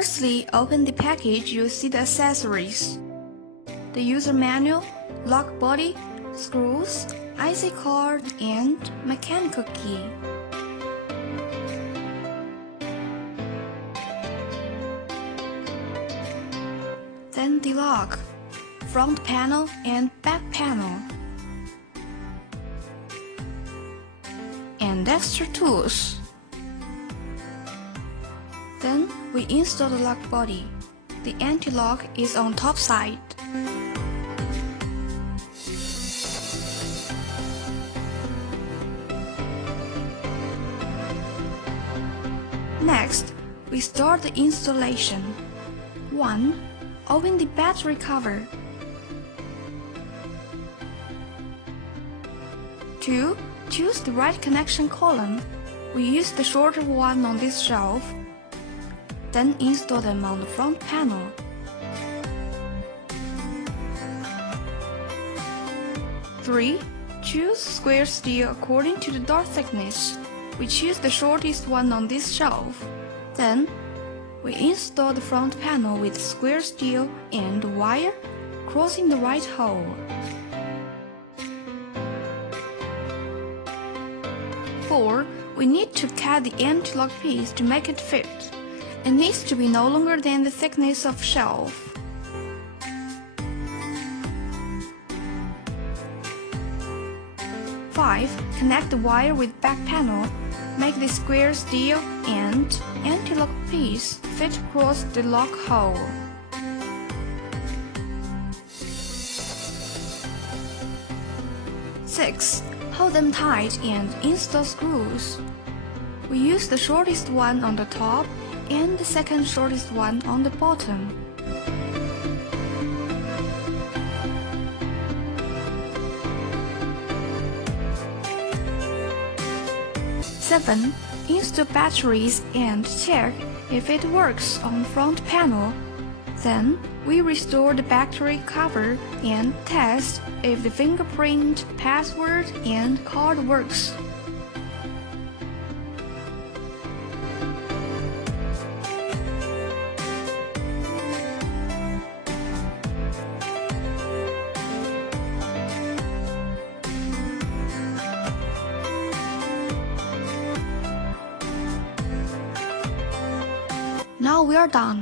Firstly, open the package. You'll see the accessories: the user manual, lock body, screws, IC card, and mechanical key. Then the lock, front panel and back panel, and extra tools. Then we install the lock body. The anti-lock is on top side. Next, we start the installation. 1. Open the battery cover. 2. Choose the right connection column. We use the shorter one on this shelf. Then install them on the front panel. 3. Choose square steel according to the dart thickness. We choose the shortest one on this shelf. Then, we install the front panel with square steel and wire crossing the right hole. 4. We need to cut the anti-lock piece to make it fit. It needs to be no longer than the thickness of shelf. 5. Connect the wire with back panel. Make the square steel and anti-lock piece fit across the lock hole. 6. Hold them tight and install screws. We use the shortest one on the top and the second shortest one on the bottom. 7. Install batteries and check if it works on front panel. Then, we restore the battery cover and test if the fingerprint, password, and card works. Now we are done.